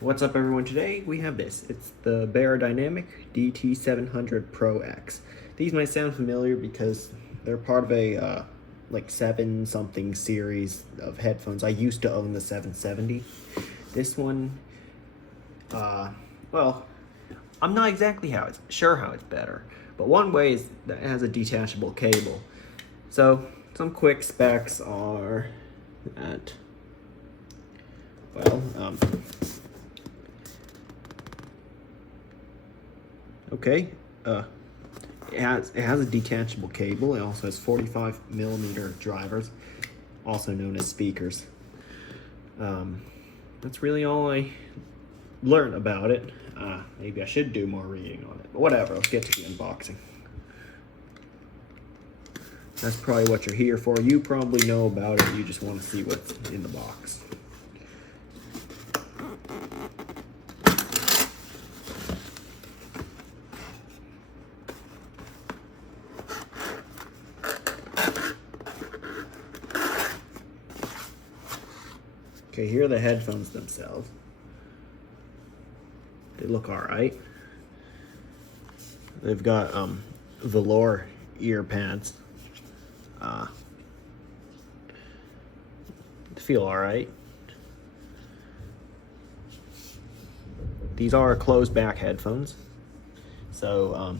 What's up everyone? Today we have this. It's the Beyerdynamic DT 700 Pro X. These might sound familiar because they're part of a like 7 something series of headphones. I used to own the 770. This one, well, I'm not exactly sure how it's better, but one way is that it has a detachable cable. So some quick specs are that, well, okay, it has a detachable cable. It also has 45mm drivers, also known as speakers. That's really all I learned about it. Maybe I should do more reading on it, but whatever. Let's get to the unboxing. That's probably what you're here for. You probably know about it. You just want to see what's in the box. Okay, here are the headphones themselves. They look alright. They've got velour ear pads. They feel alright. These are closed back headphones. So,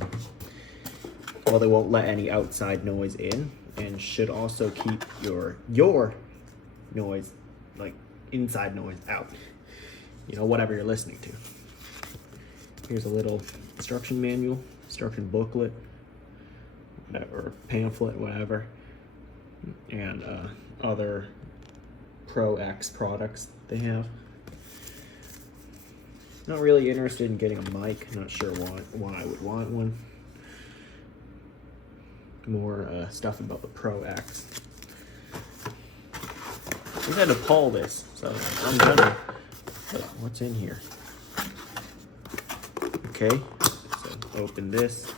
well, they won't let any outside noise in, and should also keep your noise, like inside noise, out. You know, whatever you're listening to. Here's a little instruction manual, instruction booklet, or pamphlet, whatever, and other Pro X products they have. Not really interested in getting a mic. Not sure why I would want one. More stuff about the Pro X. I had to pull this, so I'm gonna. But what's in here? Okay, so open this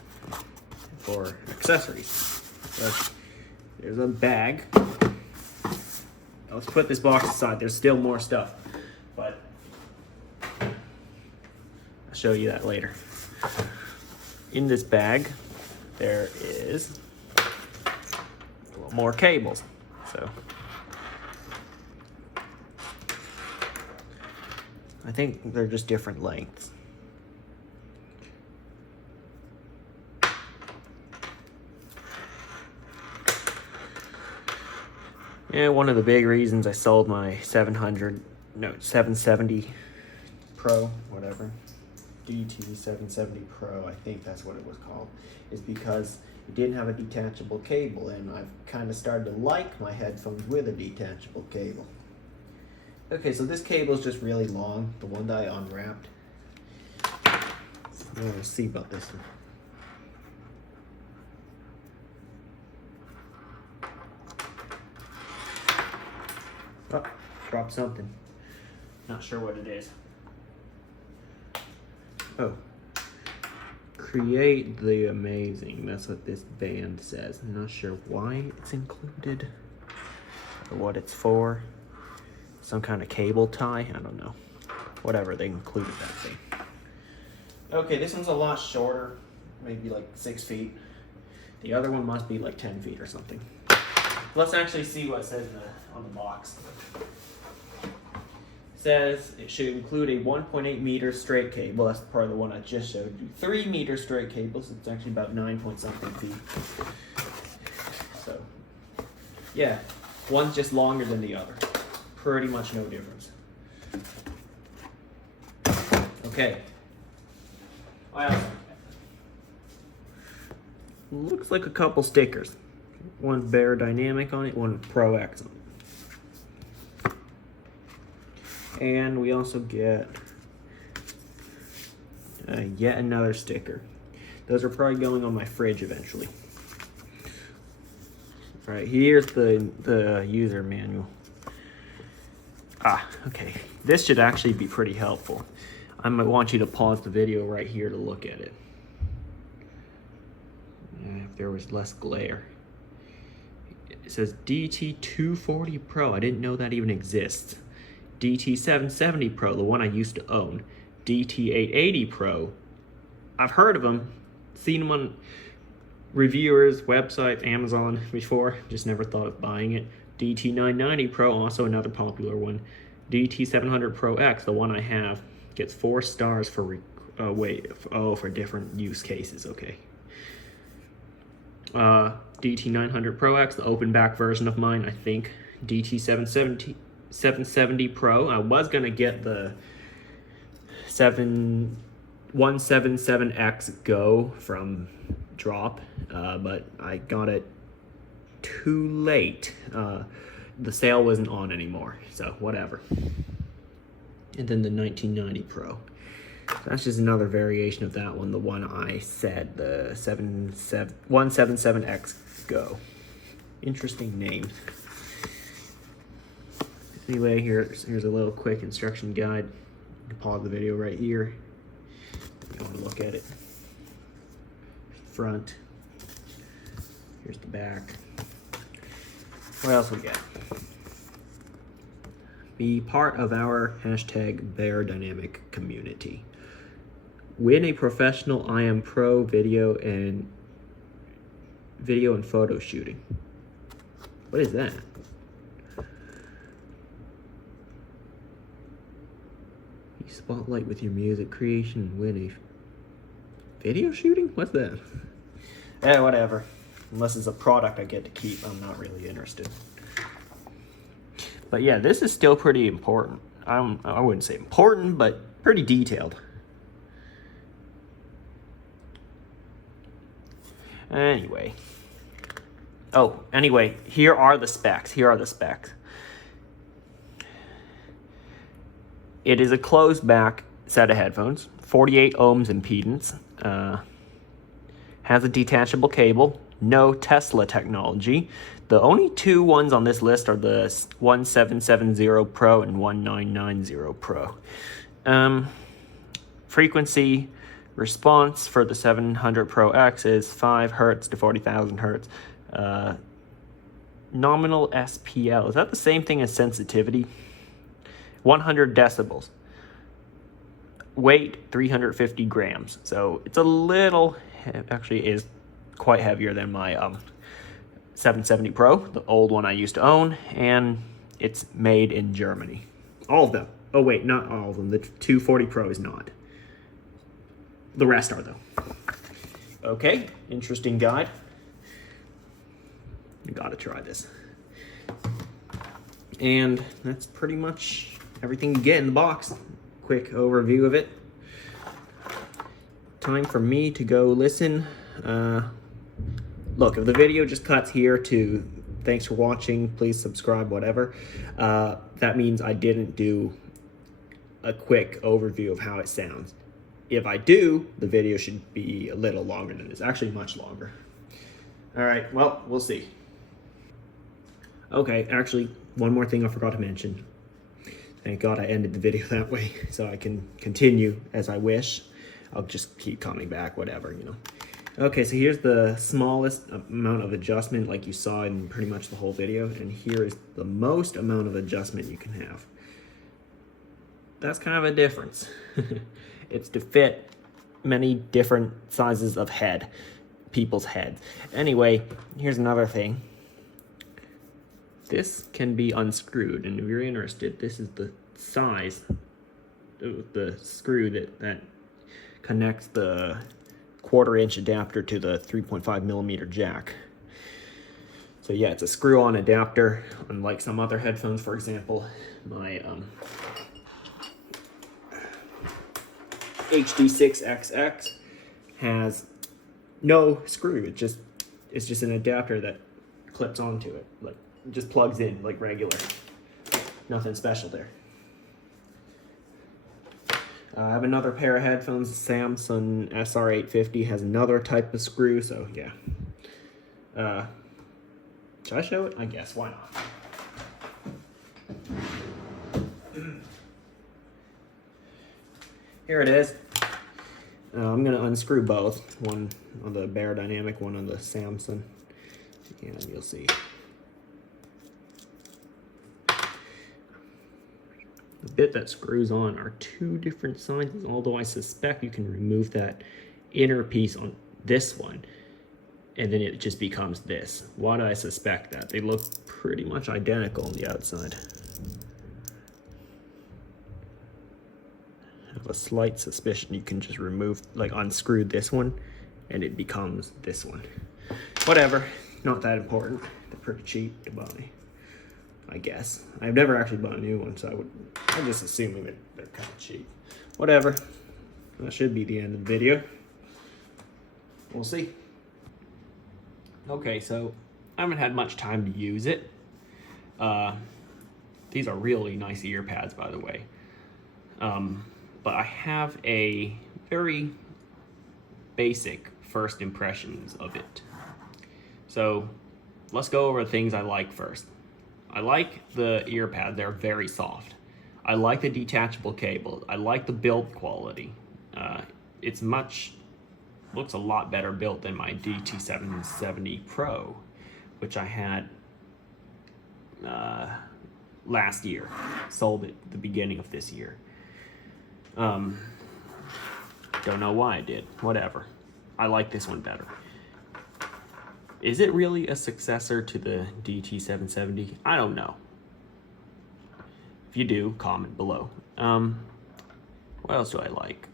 for accessories. So there's a bag. Now let's put this box aside. There's still more stuff, but I'll show you that later. In this bag, there is a little more cables. So I think they're just different lengths. Yeah, one of the big reasons I sold my 770 Pro, whatever, DT 770 Pro, I think that's what it was called, is because it didn't have a detachable cable, and I've kind of started to like my headphones with a detachable cable. Okay, so this cable is just really long, the one that I unwrapped. We'll see about this one. Oh, dropped something. Not sure what it is. Oh. Create the amazing. That's what this band says. I'm not sure why it's included or what it's for. Some kind of cable tie? I don't know. Whatever, they included that thing. Okay, this one's a lot shorter. Maybe like 6 feet. The other one must be like 10 feet or something. Let's actually see what it says on the box. It says it should include a 1.8 meter straight cable. That's part of the one I just showed you. 3 meter straight cables. It's actually about 9 point something feet. So, yeah, one's just longer than the other. Pretty much no difference. Okay. Well, looks like a couple stickers. One Beyerdynamic on it, one Pro X on it. And we also get yet another sticker. Those are probably going on my fridge eventually. All right, here's the user manual. Okay. This should actually be pretty helpful. I might want you to pause the video right here to look at it. If there was less glare. It says DT240 Pro. I didn't know that even exists. DT770 Pro, the one I used to own. DT880 Pro, I've heard of them, seen them on reviewers, websites, Amazon before, just never thought of buying it. DT990 Pro, also another popular one. DT700 Pro X, the one I have, gets 4 stars for for different use cases. Okay. DT900 Pro X, the open back version of mine, I think. DT770 Pro. I was gonna get the 177X Go from Drop, but I got it too late. The sale wasn't on anymore, so whatever. And then the 1990 Pro. That's just another variation of that one, the one I said, the 177X Go. Interesting names. Anyway, here's a little quick instruction guide. You can pause the video right here if you want to look at it. Front. Here's the back. What else we got? Be part of our hashtag Beyerdynamic community. Win a professional I Am Pro video and photo shooting. What is that? You spotlight with your music creation and win a video shooting? What's that? Whatever. Unless it's a product I get to keep, I'm not really interested. But yeah, this is still pretty important. I wouldn't say important, but pretty detailed. Anyway, here are the specs. It is a closed back set of headphones, 48 ohms impedance, has a detachable cable, no Tesla technology. The only 2 ones on this list are the 1770 Pro and 1990 Pro. Frequency response for the 700 Pro X is 5 Hertz to 40,000 Hertz. Nominal SPL, is that the same thing as sensitivity? 100 decibels. Weight, 350 grams. So it's a little, actually is quite heavier than my 770 Pro, the old one I used to own, and it's made in Germany. All of them. Oh wait, not all of them. The 240 Pro is not. The rest are though. Okay, interesting guide. You gotta try this. And that's pretty much everything you get in the box. Quick overview of it. Time for me to go listen. Look, if the video just cuts here to thanks for watching, please subscribe, whatever, that means I didn't do a quick overview of how it sounds. If I do, the video should be a little longer than this, actually much longer. All right, well, we'll see. Okay, actually, one more thing I forgot to mention. Thank God I ended the video that way, so I can continue as I wish. I'll just keep coming back, whatever, you know. Okay, so here's the smallest amount of adjustment like you saw in pretty much the whole video, and here is the most amount of adjustment you can have. That's kind of a difference. It's to fit many different sizes of people's heads. Anyway, here's another thing. This can be unscrewed, and if you're interested, this is the size of the screw that connects the 1/4-inch adapter to the 3.5mm jack. So yeah, it's a screw-on adapter, unlike some other headphones. For example, my HD6XX has no screw. It's just an adapter that clips onto it, like it just plugs in like regular. Nothing special there. I have another pair of headphones. Samsung SR850 has another type of screw, so yeah. Should I show it? I guess, why not? Here it is. I'm gonna unscrew both. One on the Beyerdynamic, one on the Samsung. And you'll see. the bit that screws on are two different sizes, although I suspect you can remove that inner piece on this one and then it just becomes this. Why do I suspect that? They look pretty much identical on the outside. I have a slight suspicion you can just remove, like unscrew this one and it becomes this one. Whatever, not that important. They're pretty cheap to buy, I guess. I've never actually bought a new one, so I'm just assuming that they're kind of cheap. Whatever, that should be the end of the video. We'll see. Okay, so I haven't had much time to use it. These are really nice ear pads, by the way. But I have a very basic first impressions of it. So let's go over things I like first. I like the ear pads, they're very soft. I like the detachable cable. I like the build quality. It's looks a lot better built than my DT770 Pro, which I had last year. Sold it at the beginning of this year. Don't know why I did. Whatever. I like this one better. Is it really a successor to the DT770? I don't know. If you do, comment below. What else do I like?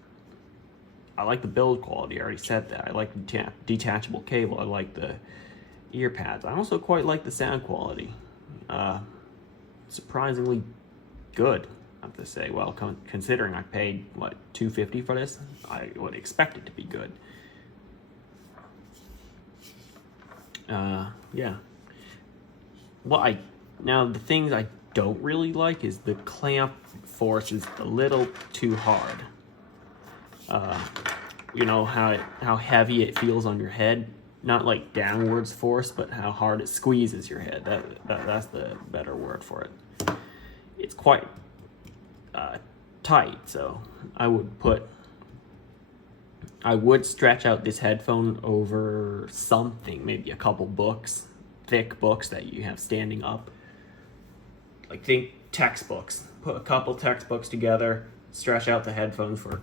I like the build quality, I already said that. I like the detachable cable, I like the ear pads. I also quite like the sound quality. Surprisingly good, I have to say. Well, considering I paid, what, $250 for this? I would expect it to be good. Yeah. Now the things I don't really like is the clamp force is a little too hard. You know how heavy it feels on your head, not like downwards force, but how hard it squeezes your head. That's the better word for it. It's quite tight, so I would stretch out this headphone over something, maybe a couple books, thick books that you have standing up. Like think textbooks. Put a couple textbooks together, stretch out the headphones for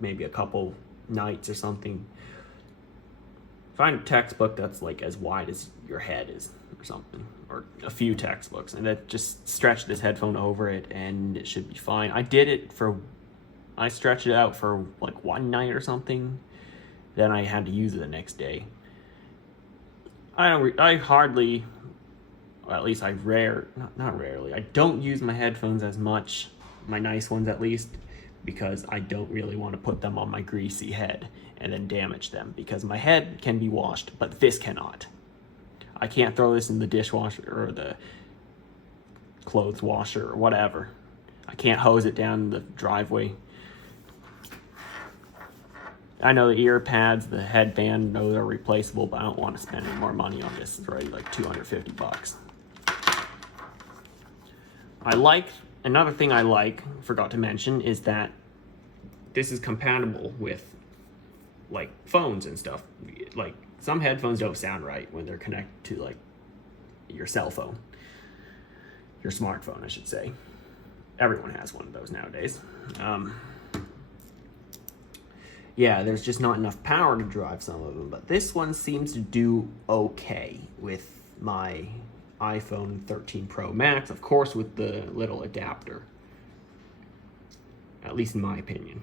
maybe a couple nights or something. Find a textbook that's like as wide as your head is or something, or a few textbooks, and then just stretch this headphone over it and it should be fine. I stretched it out for like one night or something, then I had to use it the next day. I hardly, or at least not rarely, I don't use my headphones as much, my nice ones at least, because I don't really want to put them on my greasy head and then damage them, because my head can be washed, but this cannot. I can't throw this in the dishwasher or the clothes washer or whatever. I can't hose it down the driveway. I know the ear pads, the headband, those are replaceable, but I don't want to spend any more money on this. It's already like $250. Another thing I forgot to mention, is that this is compatible with like phones and stuff. Like some headphones don't sound right when they're connected to like your cell phone, your smartphone, I should say. Everyone has one of those nowadays. Yeah, there's just not enough power to drive some of them, but this one seems to do okay with my iPhone 13 Pro Max, of course with the little adapter, at least in my opinion.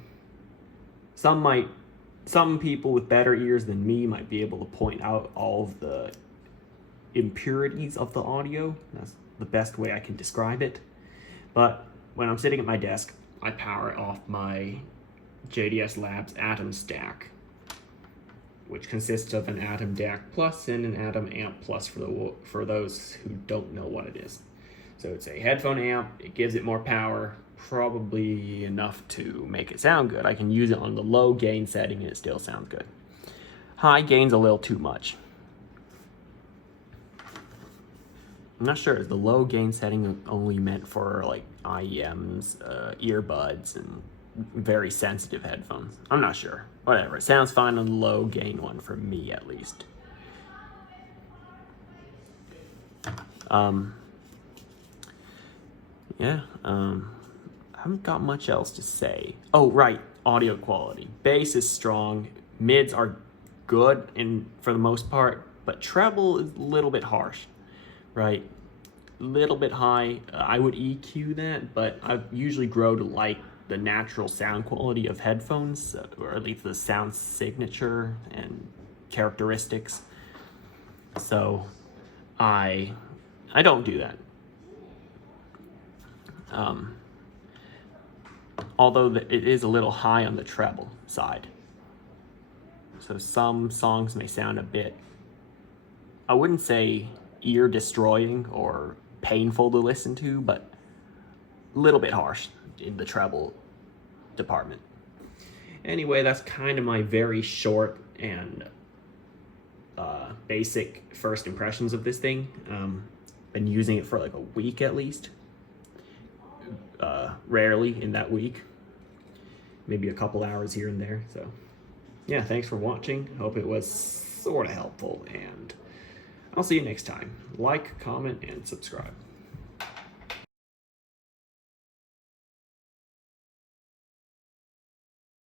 Some people with better ears than me might be able to point out all of the impurities of the audio. That's the best way I can describe it. But when I'm sitting at my desk, I power off my JDS Labs Atom Stack, which consists of an Atom DAC Plus and an Atom Amp Plus for those who don't know what it is. So it's a headphone amp, it gives it more power, probably enough to make it sound good. I can use it on the low gain setting and it still sounds good. High gain's a little too much. I'm not sure, is the low gain setting only meant for like IEMs, earbuds, and very sensitive headphones? I'm not sure. Whatever, it sounds fine on the low gain one for me at least. I haven't got much else to say. Oh, right, audio quality. Bass is strong, mids are good for the most part, but treble is a little bit harsh, right? A little bit high. I would EQ that, but I usually grow to like the natural sound quality of headphones, or at least the sound signature and characteristics. So I don't do that. Although it is a little high on the treble side. So some songs may sound a bit, I wouldn't say ear destroying or painful to listen to, but a little bit harsh in the treble department. Anyway, that's kind of my very short and basic first impressions of this thing. Been using it for like a week at least. Rarely in that week. Maybe a couple hours here and there. So yeah, thanks for watching. Hope it was sort of helpful, and I'll see you next time. Like, comment, and subscribe.